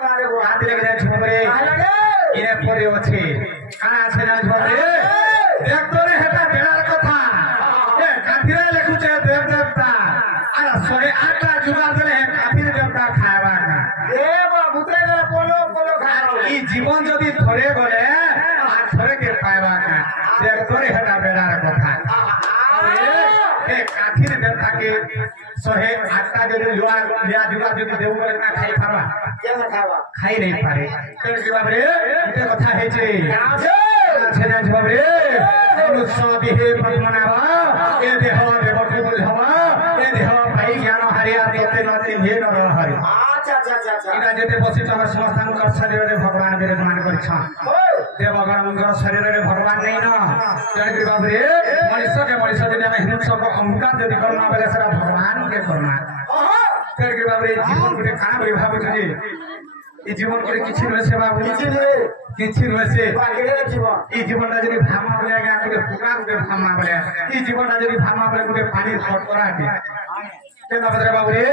হাতে লেগে যায় ঝরে ইনে পরে আছে কানা আছে না ঝরে দেখ তোরে হেটা বেড়ার কথা এ কাঠিরা লেখুছে দেব দেবতা আর সরে আটা জুগার দেলে কাঠির দেবতা খায়বা না এ বাবু তে বলো বলো খাও এই জীবন যদি ধরে গলে আর ধরে কে পায়বা না দেখ তোরে হেটা বেড়ার কথা এ কাঠির দেবতাকে সহে আটা যদি লুয়া লিয়া জুগা যদি দেব বলে না খাই পারবা কেন খাওয়া খাই নাই পারে তেল কি বাবরে এটা কথা হয়েছে আছে না বাবরে মনুষ্য দেহে পদ্মনাভ এ দেহ দেবকে বুঝাবা এ দেহ পাই জ্ঞান হারিয়া দিতে নতে হে নর হরি আচ্ছা আচ্ছা আচ্ছা আচ্ছা এটা যেতে বসি চলা সমস্তাঙ্কর শরীরে ভগবান বিরাজমান করছন দেবগণଙ୍କର শরীরে ভগবান নেই না তেল কি বাবরে মনুষ্যকে মনুষ্য যদি আমি হিংসক অহংকার যদি করনা বেলে সেটা ভগবান কে করনা তেল কি বাবরে জীবন গুটে কানা বলি ভাবুছি এই জীবন করে কিছু রয়েছে বাবু কিছু রয়েছে এই জীবনটা যদি ভামা বলে আগে আমাকে পোকা গুটে ভামা বলে এই জীবনটা যদি ভামা বলে গুটে পানির শর্ট করা কেন বাবু রে